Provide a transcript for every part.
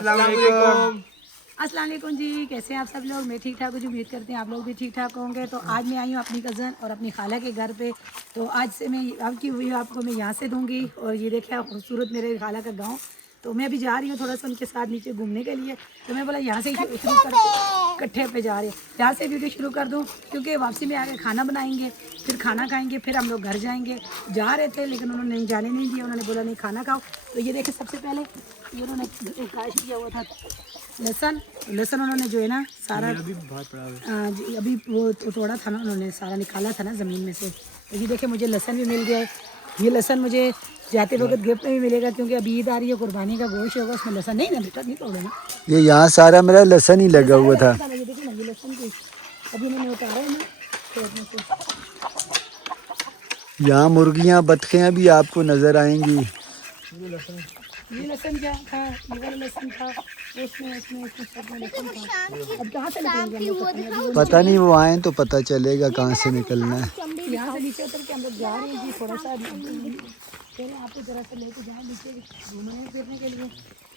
अस्सलाम वालेकुम जी, कैसे हैं आप सब लोग। मैं ठीक ठाक हूँ जी, उम्मीद करते हैं आप लोग भी ठीक ठाक होंगे। तो आज मैं आई हूँ अपनी कज़न और अपनी खाला के घर पे। तो आज से मैं आपकी वीडियो आपको मैं यहाँ से दूंगी। और ये देखिए खूबसूरत मेरे खाला का गांव। तो मैं अभी जा रही हूँ थोड़ा सा उनके साथ नीचे घूमने के लिए। तो मैं बोला यहाँ से ही शुरू कर, इकट्ठे पे जा रहे हैं, यहाँ से वीडियो शुरू कर दूँ क्योंकि वापसी में आके खाना बनाएंगे, फिर खाना खाएंगे, फिर हम लोग घर जाएंगे। जा रहे थे लेकिन उन्होंने नहीं जाने नहीं दिया, उन्होंने बोला नहीं खाना खाओ। तो ये देखें सबसे पहले ये उन्होंने काश किया हुआ था लहसन। लहसन उन्होंने जो है ना सारा जी अभी वो तो तोड़ा था ना, उन्होंने सारा निकाला था ना ज़मीन में से। तो ये देखे मुझे लहसन भी मिल गया है। ये लहसन मुझे जाते वक्त गिफ्ट में भी मिलेगा क्योंकि अभी ईद आ रही है, कुर्बानी का गोश्त होगा, उसमें लहसन नहीं ना बेटा, नहीं तोड़े ना। ये यहाँ सारा मेरा लहसन ही लगा हुआ था। ये देखिए ना, ये लहसन की अभी उन्होंने उतारा है ना खेत से। यहाँ मुर्गियाँ बतखें भी आपको नजर आएंगी। ये लहसन क्या था, ये वाला लहसन था, उसमें सब में लहसन था। अब कहाँ से निकलेंगे हम लोग पता नहीं, वो आए तो पता चलेगा कहाँ से निकलना है। यहाँ से नीचे उतर के हम लोग जा रहे हैं जी। थोड़ा सा फिर आपको जरा सा लेके जाए नीचे घूमने फिरने के लिए।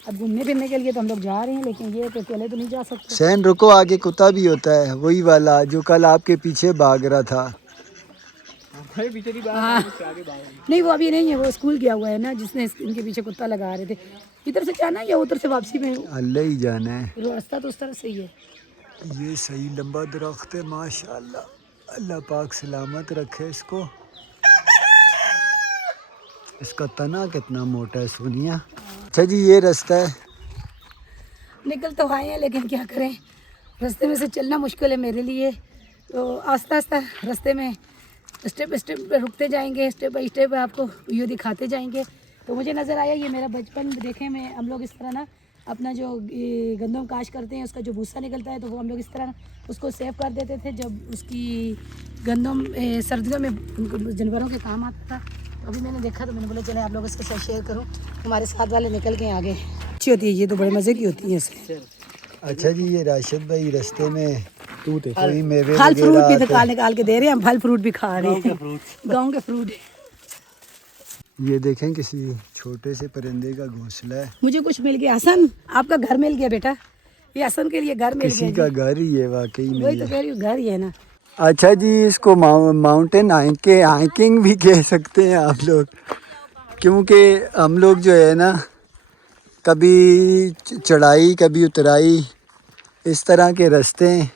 अब घूमने फिरने के लिए तो हम लोग जा रहे हैं, लेकिन ये तो अकेले तो नहीं जा सकते। सैन रुको, आगे कुत्ता भी होता है, वही वाला जो कल आपके पीछे भाग रहा था। नहीं वो अभी नहीं है, वो स्कूल गया हुआ है ना, जिसने इनके पीछे कुत्ता लगा रहे थे। इधर से जाना है या उधर से वापसी में? अल्लाह ही जाना है। रास्ता तो उस तरह से ही है। ये सही लंबा दरख्त है माशाल्लाह, अल्लाह पाक सलामत रखे इसको। इसका तना कितना मोटा है सोनिया। अच्छा जी, ये रास्ता है। निकल तो आए हैं लेकिन क्या करें, रास्ते में से चलना मुश्किल है मेरे लिए। तो आस्ता आस्ता रास्ते में स्टेप बाई स्टेप रुकते जाएंगे, स्टेप बाई स्टेप आपको व्यू दिखाते जाएंगे। तो मुझे नज़र आया ये मेरा बचपन देखे में, हम लोग इस तरह ना अपना जो गंदम काश करते हैं उसका जो भूसा निकलता है तो वो हम लोग इस तरह उसको सेव कर देते थे। जब उसकी गंदम सर्दियों में उनको जानवरों के काम आता था। तो अभी मैंने देखा तो मैंने बोला चले आप लोग इसके साथ शेयर करूँ। हमारे साथ वाले निकल गए आगे। अच्छी होती है ये, तो बड़े मज़े की होती है इससे। अच्छा जी, ये राशिद भाई रास्ते में कोई मेवे फल फ्रूट भी वगैरह निकाल के दे रहे हैं, हम फल फ्रूट भी खा रहे हैं, गाँव के फ्रूट। ये देखें किसी छोटे से परिंदे का घोंसला है। मुझे कुछ मिल गया। हसन आपका घर मिल गया बेटा, ये हसन के लिए घर मिल गया। किसी का घर ही है वाकई में। वही तो कह रही हूँ, घर ही है ना। अच्छा जी, इसको माउंटेन हाइकिंग भी कह सकते हैं आप लोग, क्योंकि हम लोग जो है ना कभी चढ़ाई कभी उतराई इस तरह के रास्ते,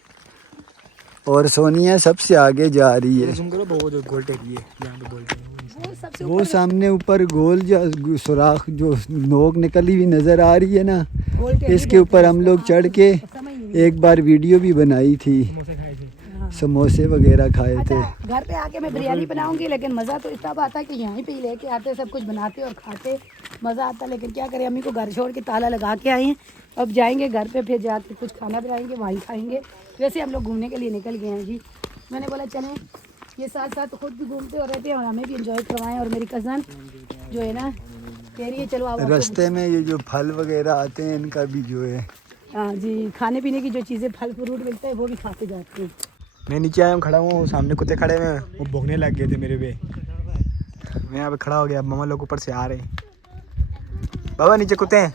और सोनिया सबसे आगे जा रही है। वो सामने ऊपर गोल जो सुराख जो नोक निकली हुई नज़र आ रही है ना, इसके ऊपर हम लोग चढ़ के एक बार वीडियो भी बनाई थी, समोसे वगैरह खाए थे। घर पे आके मैं बिरयानी बनाऊंगी, लेकिन मज़ा तो इतना आता है कि यहाँ पे ही लेके आते सब कुछ बनाते और खाते, मज़ा आता। लेकिन क्या करें, अम्मी को घर छोड़ के ताला लगा के आए हैं। अब जाएंगे घर पे, फिर जाके कुछ खाना बनाएंगे, वहीं खाएंगे। वैसे हम लोग घूमने के लिए निकल गए हैं जी। मैंने बोला चलें ये साथ साथ खुद भी घूमते और रहते हैं और हमें भी इंजॉय करवाएं। और मेरी कज़न जो है ना कह रही है चलो आप रास्ते में ये जो फल वगैरह आते हैं इनका भी जो है, हाँ जी, खाने पीने की जो चीज़ें फल फ्रूट मिलता है वो भी खाते जाते हैं। मैं नीचे आया हूँ, खड़ा हूँ, सामने कुत्ते खड़े हुए हैं, वो भौंकने लग गए थे मेरे पे। मैं यहाँ पे खड़ा हो गया, मामा लोग ऊपर से आ रहे हैं। बाबा नीचे कुत्ते हैं।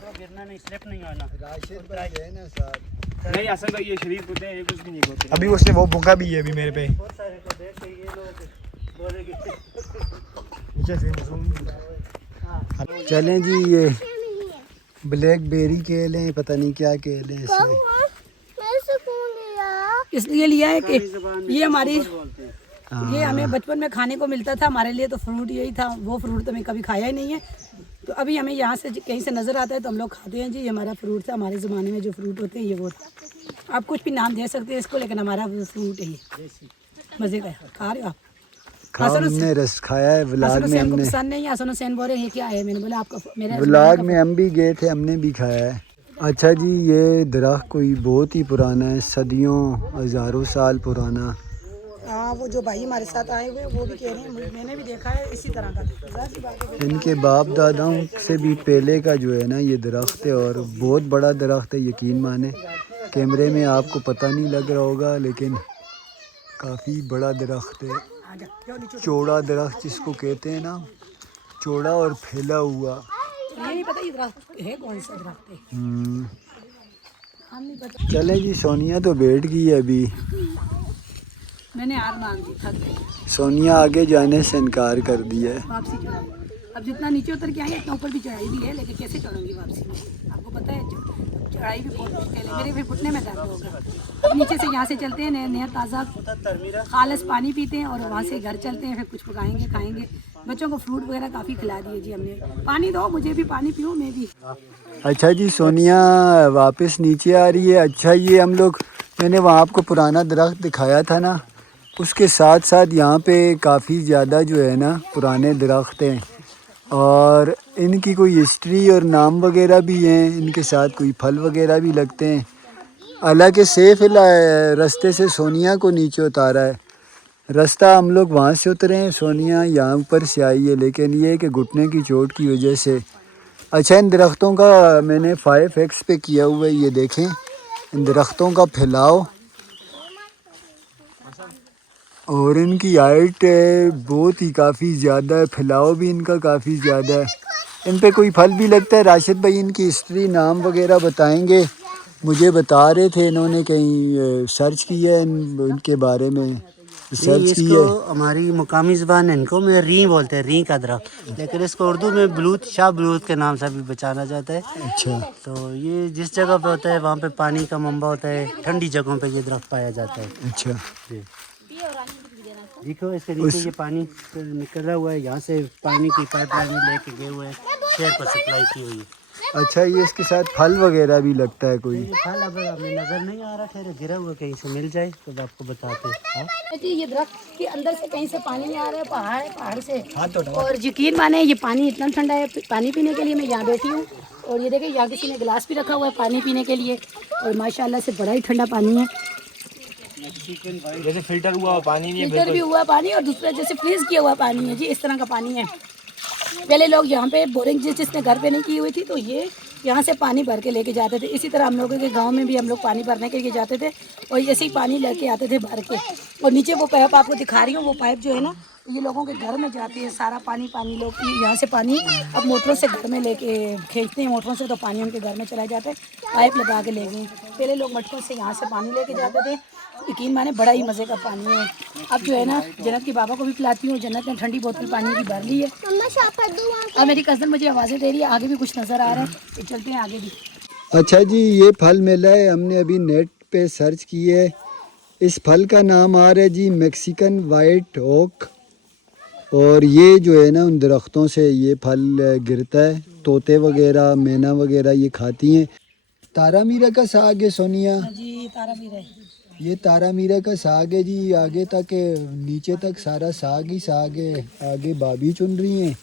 नहीं असल भाई ये शरीफ कुत्ते हैं, ये कुछ भी नहीं होते। अभी उसने वो भूखा भी है अभी मेरे पे। नीचे से चलें जी। ये ब्लैकबेरी केल हैं, पता नहीं क्या केल हैं इसमें। इसलिए लिया है कि ये हमारी ये हमें बचपन में खाने को मिलता था, हमारे लिए तो फ्रूट यही था। वो फ्रूट तो मैं कभी खाया ही नहीं है, तो अभी हमें यहाँ से कहीं से नज़र आता है तो हम लोग खाते हैं जी। ये हमारा फ्रूट था, हमारे ज़माने में जो फ्रूट होते हैं ये वो था। आप कुछ भी नाम दे सकते हैं इसको, लेकिन हमारा वो फ्रूट है ये। मज़े का खा रहे हो आप? हमने रस खाया है, व्लॉग में हमने, पसंद नहीं है। हसन हुसैन बोल रहे हैं ये क्या है, मैंने बोला आपका मेरा व्लॉग में हम भी गए थे, हमने भी खाया है। अच्छा जी, ये दरख्त कोई बहुत ही पुराना है, सदियों हज़ारों साल पुराना। हाँ, वो जो भाई हमारे साथ आए हुए वो भी कह रहे हैं, मैंने भी देखा है इसी तरह का। इनके बाप दादाओं से भी पहले का जो है ना ये दरख्त है, और बहुत बड़ा दरख्त है, यकीन माने। कैमरे में आपको पता नहीं लग रहा होगा लेकिन काफ़ी बड़ा दरख्त है, चौड़ा दरख्त जिसको कहते हैं ना, चौड़ा और फैला हुआ। ये नहीं पता ये दरख्त है कौन सा दरख्त है, हम नहीं पता। चले जी, सोनिया तो बैठ गई है अभी। मैंने हार मांग दी, थक गई, सोनिया आगे जाने से इनकार कर दिया है। वापसी चढ़ाई। अब जितना नीचे उतर के आएंगे इतना ऊपर भी चढ़ाई भी है, लेकिन कैसे चढ़ूंगी वापसी में, आपको पता है चढ़ाई भी बहुत मुश्किल है, मेरे भी घुटने में दर्द होगा। अब नीचे से यहाँ से चलते हैं, नया नया ताज़ा खालस पानी पीते हैं और वहाँ से घर चलते हैं, फिर कुछ पकाएंगे खाएंगे। बच्चों को फ्रूट वगैरह काफ़ी खिला दिए जी हमने। पानी दो मुझे भी, पानी पीऊँ मैं भी। अच्छा जी, सोनिया वापस नीचे आ रही है। अच्छा, ये हम लोग, मैंने वहाँ आपको पुराना दरख्त दिखाया था ना, उसके साथ साथ यहाँ पे काफ़ी ज़्यादा जो है ना पुराने दरख्त हैं और इनकी कोई हिस्ट्री और नाम वगैरह भी हैं, इनके साथ कोई फल वगैरह भी लगते हैं। हालांकि सेफ रास्ते से सोनिया को नीचे उतारा है, रास्ता हम लोग वहाँ से उतरे हैं, सोनिया यहाँ ऊपर से आई है, लेकिन ये है कि घुटने की चोट की वजह से। अच्छा, इन दरख्तों का मैंने 5x पे किया हुआ है, ये देखें इन दरख्तों का फैलाव और इनकी हाइट बहुत ही काफ़ी ज़्यादा है, फैलाव भी इनका काफ़ी ज़्यादा है। इन पे कोई फल भी लगता है। राशिद भाई इनकी हिस्ट्री नाम वगैरह बताएंगे। मुझे बता रहे थे इन्होंने कहीं सर्च किया है इनके बारे में, सर्च किया है। हमारी मुकामी ज़बान है, इनको में री बोलते हैं, री का दरख्त, लेकिन इसको उर्दू में बलूत, शाह बलूत के नाम से भी पहचाना जाता है। अच्छा, तो ये जिस जगह पे होता है वहाँ पे पानी का मंबा होता है, ठंडी जगहों पे ये दरख्त पाया जाता है। अच्छा, जी देखो इसके नीचे ये पानी निकला हुआ है, यहाँ से पानी की पाइपलाइन में लेके गए हुए हैं, शहर पर सप्लाई की हुई है। अच्छा, ये इसके साथ फल वगैरह भी लगता है कोई? ये फल अब हमें नज़र नहीं आ रहा, ठहरे गिरा हुआ कहीं से मिल जाए तो आपको बताते हैं। जी, ये दरख्त के अंदर से कहीं से पानी नहीं आ रहा है, पहाड़ है, पहाड़ से। और यकीन माने ये पानी इतना ठंडा है, पानी पीने के लिए मैं यहाँ बैठी हूँ और ये देखिए यहाँ किसी ने गिलास भी रखा हुआ है पानी पीने के लिए और माशाल्लाह से बड़ा ही ठंडा पानी है, जैसे फिल्टर हुआ पानी नहीं है, फिल्टर भी हुआ पानी और दूसरा जैसे फ्रीज किया हुआ पानी है जी, इस तरह का पानी है। पहले लोग यहाँ पे बोरिंग जिसने घर पे नहीं की हुई थी तो ये यहाँ से पानी भर के लेके जाते थे। इसी तरह हम लोगों के गांव में भी हम लोग पानी भरने के लिए जाते थे और ऐसे ही पानी लेके आते थे भर के। और नीचे वो पाइप आपको दिखा रही हूँ, वो पाइप जो है ना ये लोगों के घर में जाती है, सारा पानी लोग यहाँ से पानी अब मोटरों से घर में लेके खींचते हैं मोटरों से, तो पानी उनके घर में चला जाता है, पाइप लगा के ले गए। पहले लोग मटकों से यहाँ से पानी लेके जाते थे, यकीन माने बड़ा ही मज़े का पानी है। अब जो है ना जन्नत के बाबा को भी पिलाती हूँ, जन्नत ने ठंडी बोतल पानी की भर ली है। अब मेरी कज़न मुझे आवाज़ें दे रही है, आगे भी कुछ नज़र आ रहा है तो चलते हैं आगे भी। अच्छा जी, ये फल मिला है, हमने अभी नेट पे सर्च किया है। इस फल का नाम आ रहा है जी मैक्सिकन वाइट ओक और ये जो है ना उन दरख्तों से ये फल गिरता है, तोते वगैरह मैना वगैरह ये खाती हैं। तारा मीरा का साग है सोनिया जी, तारा मीरा है ये, तारा मीरा का साग है जी, आगे तक नीचे तक सारा साग ही साग है। आगे भाभी चुन रही हैं,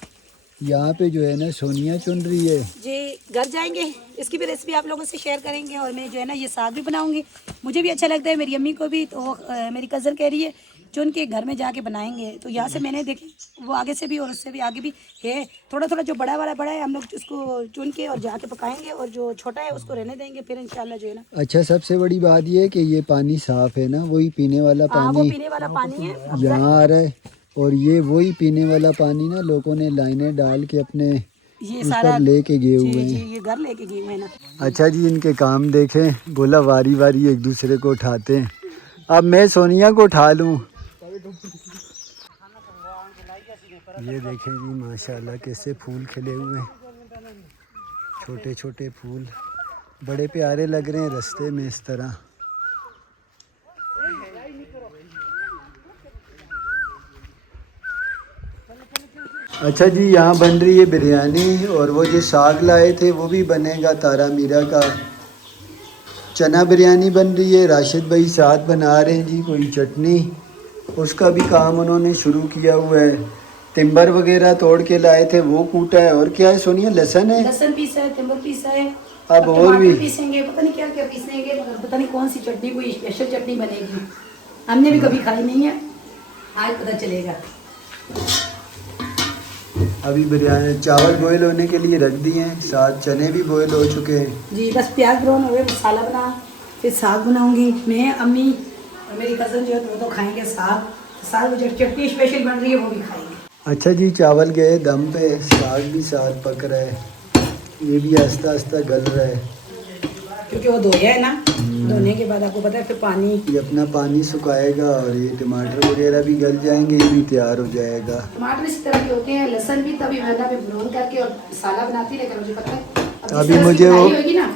यहाँ पे जो है ना सोनिया चुन रही है जी। घर जाएंगे इसकी भी रेसिपी आप लोगों से शेयर करेंगे और मैं जो है ना ये साग भी बनाऊंगी, मुझे भी अच्छा लगता है, मेरी अम्मी को भी। तो मेरी कज़न कह रही है चुन के घर में जाके बनाएंगे, तो यहाँ से मैंने देखी वो आगे से भी और उससे भी आगे भी है, थोड़ा थोड़ा जो बड़ा वाला बड़ा है हम लोग उसको चुन के और जाके पकाएंगे और जो छोटा है उसको रहने देंगे फिर इंशाल्लाह जो है ना। अच्छा, सबसे बड़ी बात ये है कि ये पानी साफ है ना, वही पीने वाला हाँ, वो पानी पीने वाला पानी है यहाँ आ रहा है और ये वही पीने वाला पानी ना लोगों ने लाइनें डाल के अपने ये सारा लेके गए जी हुए जी हैं। ये घर लेके गई मैं ना। अच्छा जी, इनके काम देखें, बोला वारी वारी एक दूसरे को उठाते हैं। अब मैं सोनिया को उठा लूँ। ये देखें जी माशाल्लाह कैसे फूल खिले हुए हैं, छोटे छोटे फूल बड़े प्यारे लग रहे हैं रास्ते में इस तरह। अच्छा जी, यहाँ बन रही है बिरयानी और वो जो साग लाए थे वो भी बनेगा तारा मीरा का। चना बिरयानी बन रही है, राशिद भाई साथ बना रहे हैं जी कोई चटनी, उसका भी काम उन्होंने शुरू किया हुआ है। टिम्बर वगैरह तोड़ के लाए थे वो कूटा है और क्या है सोनिया, लहसुन है, लहसुन पीसा है, टिम्बर पीसा है, अब और भी पीसेंगे, पता नहीं क्या क्या पीसेंगे, मगर पता नहीं कौन सी चटनी, कोई स्पेशल चटनी बनेगी, हमने भी कभी खाई नहीं है, आज पता चलेगा। अभी बिरयानी चावल बॉयल होने के लिए रख दिए हैं, साथ चने भी बॉयल हो चुके हैं जी। बस प्याज ब्राउन हो गए, मसाला बना फिर साग बनाऊंगी मैं, अम्मी और मेरी कज़न जो है वो तो खाएंगे साग, साग जो चटनी स्पेशल बन रही है वो भी खाएंगे। अच्छा जी, चावल गए दम पे, साग भी साथ पक रहा है। ये भी आस्ता आस्ता गल रहा है। क्योंकि वो धोया है ना, धोने के बाद आपको पता है फिर पानी, ये अपना पानी सुखाएगा और ये टमाटर वगैरह भी गल जाएंगे, ये भी तैयार हो जाएगा। टमाटर इसी तरह के होते हैं, लहसुन भी तभी मैदा पे भून करके और मसाला बनाती है, लेकिन मुझे पता है अब अभी मुझे वो होगी ना,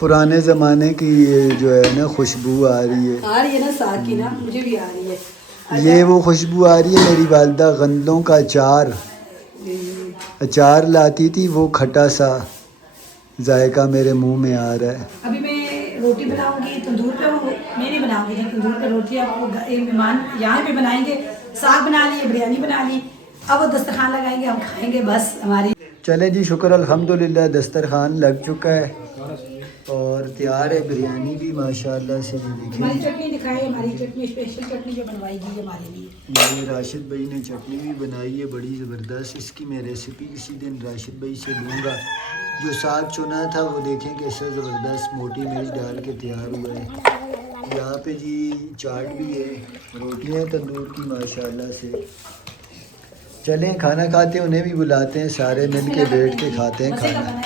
पुराने ज़माने की ये जो है ना खुशबू आ रही है ना साग की ना, मुझे भी आ रही है। ये वो खुशबू आ रही है। मेरी वालदा गंदों का अचार लाती थी, वो खट्टा सा जायका मेरे मुंह में आ रहा है। अभी मैं रोटी बनाऊंगी तंदूर पे, वो मैं नहीं बनाऊंगी जी तंदूर पे रोटी, अब वो मेहमान यहाँ पे बनाएंगे, साग बना लिए, बिरयानी बना ली, अब वो दस्तरखान लगाएंगे, हम खाएंगे बस हमारी। चले जी, शुक्र अल्हम्दुलिल्लाह दस्तरखान लग चुका है और तैयार है बिरयानी भी माशाल्लाह से। ये हमारी देखिए, चटनी दिखाई, हमारी चटनी स्पेशल चटनी जो बनवाई गई है हमारे लिए। ये राशिद भाई ने चटनी भी बनाई है बड़ी ज़बरदस्त। इसकी मैं रेसिपी किसी दिन राशिद भाई से लूँगा। जो साग चुना था वो देखें कैसे ज़बरदस्त मोटी मिर्च डाल के तैयार हुआ है। यहाँ पे जी चाट भी है, रोटियाँ तंदूर की माशाल्लाह से। चलें खाना खाते हैं, उन्हें भी बुलाते हैं, सारे मिल के बैठ के खाते हैं खाना।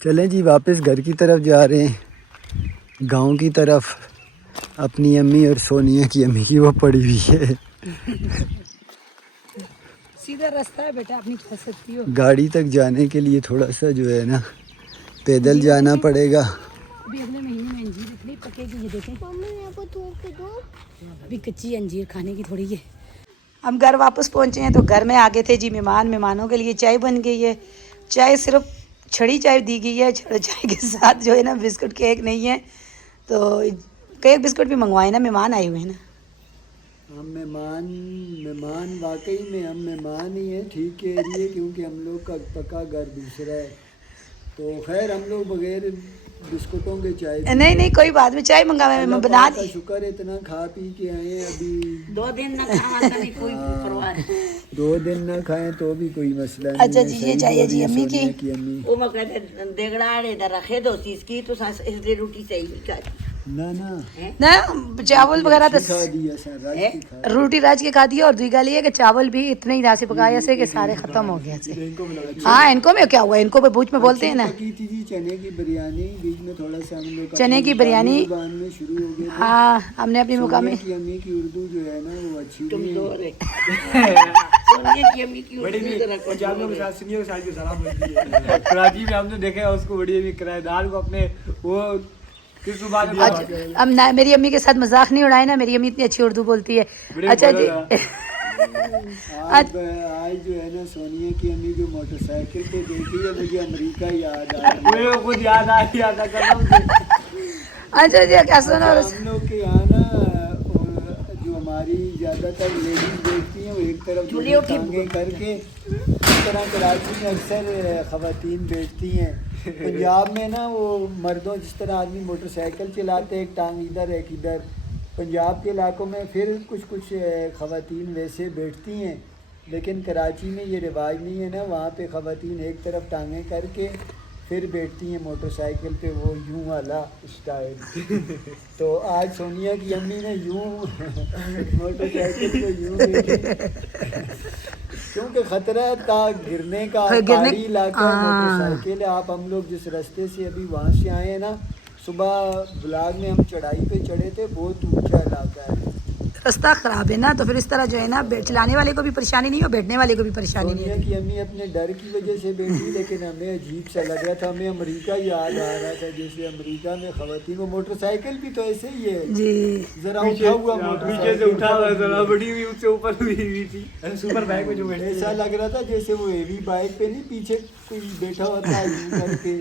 चलें जी, वापस घर की तरफ जा रहे हैं, गांव की तरफ। अपनी अम्मी और सोनिया की अम्मी की वो पड़ी हुई है। सीधा रास्ता है बेटा, अपनी खा सकती हो। गाड़ी तक जाने के लिए थोड़ा सा जो है ना पैदल जाना पड़ेगा। अभी अगले महीने में अंजीर इतनी पकेगी, ये देखें। अभी कच्ची अंजीर खाने की थोड़ी है। हम घर वापस पहुंचे हैं तो घर में आ गए थे जी मेहमानों के लिए चाय बन गई है। चाय सिर्फ छड़ी चाय दी गई है, चाय के साथ जो है ना बिस्कुट केक नहीं है, तो केक बिस्कुट भी मंगवाए ना, मेहमान आए हुए हैं ना। हम मेहमान वाकई में हम मेहमान ही हैं, ठीक कह रही है, क्योंकि हम लोग का पक्का घर दूसरा है। तो खैर हम लोग बगैर बिस्कुटों के चाय नहीं कोई बात में चाय मंगावे मैं बना का शुक्र है, इतना खा पी के आए हैं। अभी 2 दिन ना खावा तो नहीं कोई परवाह है। 2 दिन ना खाएं तो भी कोई मसला नहीं। अच्छा जी, ये चाहिए जी अम्मी की। अम्मी वो मैं कहते देगड़ाड़े दा रखे दो चीज की तो सास इसलिए रोटी चाहिए का ना चावल वगैरह तो खा दिया सर, राज की खा। रोटी राज के खा दिया, और दूसरी गल ये कि चावल भी इतने ही राशि पकाया से कि सारे खत्म हो गए से। हाँ, इनको में क्या हुआ, इनको पे भूच में बोलते हैं ना। की थी जी चने की बिरयानी, बीच में थोड़ा सा हम लोग चने की बिरयानी में शुरू हो गए। हाँ, हमने अपनी मुकाम में की अम्मी की उर्दू जो है ना वो अच्छी तुम नहीं दो है। रे सोनिया की अम्मी की बड़ी भी उर्दू पंजाबियों के साथ सुनियो के साथ की सलाम बोलती है। कराची में हमने देखा है उसको, बड़ी भी किराएदार को अपने वो किस बात में अब ना मेरी अम्मी के साथ मजाक नहीं उड़ाए ना, मेरी अम्मी इतनी अच्छी उर्दू बोलती है। अच्छा जी आज जो है ना सोनिया की अम्मी जो मोटरसाइकिल पे देखी है, मुझे अमेरिका याद आ रहा है। खुद याद आ गया था अच्छा जी, क्या सुनो। हम लोग के यहाँ ना जो हमारी ज़्यादातर लेडीज देखती हैं वो एक तरफ टांगे करके, इस तरह कराची में अक्सर ख़वातीन बैठती हैं। पंजाब में ना वो मर्दों जिस तरह आदमी मोटरसाइकिल चलाते एक टांग इधर एक इधर, पंजाब के इलाकों में फिर कुछ ख़वातीन वैसे बैठती हैं, लेकिन कराची में ये रिवाज नहीं है ना। वहाँ पे ख़वातीन एक तरफ टांगे करके फिर बैठती हैं मोटरसाइकिल पे, वो यूं वाला स्टाइल। तो आज सोनिया की अम्मी ने यूं मोटरसाइकिल पे यूं बैठी, क्योंकि खतरा था गिरने का, पहाड़ी इलाका है, मोटरसाइकिल है। आप हम लोग जिस रास्ते से अभी वहाँ से आए हैं ना, सुबह ब्लॉग में हम चढ़ाई पे चढ़े थे, बहुत ऊंचा इलाका है, रास्ता खराब है ना, तो फिर इस तरह जो है ना चलाने वाले को भी परेशानी नहीं हो, बैठने वाले को भी परेशानी नहीं सोनिया की अम्मी अपने डर की वजह से बैठी, लेकिन हमें अजीब सा लग रहा था, हमें अमेरिका याद आ रहा था, जैसे अमेरिका में ख़वातीन को मोटरसाइकिल भी तो ऐसे ही है जी। जरा उठा हुआ नीचे से उठा हुआ जरा बड़ी हुई उससे ऊपर हुई थी सुपर बाइक में जो बैठे ऐसा लग रहा था जैसे वो हेवी बाइक पे नहीं पीछे कोई बैठा हुआ था यूं करके।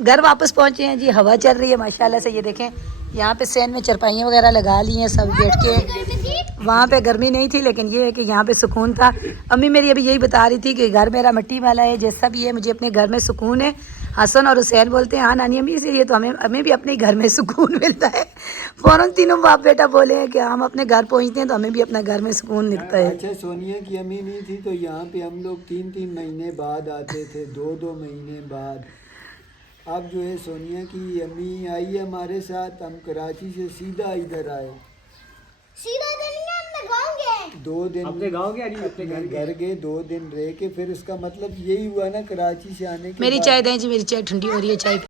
घर वापस पहुंचे हैं जी, हवा चल रही है माशाल्लाह से। ये देखें यहाँ पे सैन में चरपाइयाँ वगैरह लगा ली हैं, सब बैठ के। वहाँ पे गर्मी नहीं थी, लेकिन ये है कि यहाँ पे सुकून था। अम्मी मेरी अभी यही बता रही थी कि घर मेरा मिट्टी वाला है, जैसा भी है मुझे अपने घर में सुकून है। हसन और हुसैन बोलते हैं हाँ नानी अम्मी, इसीलिए तो हमें भी अपने घर में सुकून मिलता है। फ़ौरन तीनों बाप बेटा बोले हैं कि हम अपने घर पहुँचते हैं तो हमें भी अपना घर में सुकून मिलता है। अच्छा, सोनिया की अम्मी नहीं थी तो यहाँ पे हम लोग 3-3 महीने बाद आते थे, 2-2 महीने बाद। अब जो है सोनिया की अम्मी आई है हमारे साथ, हम कराची से सीधा इधर आए। सीधा तो नहीं, हम गाँव गए। 2 दिन अपने गाँव गया नहीं अपने अपने घर गए, 2 दिन रह के फिर उसका मतलब यही हुआ ना कराची से आने के मेरी बाद चाय दें जी, मेरी चाय ठंडी हो रही है, चाय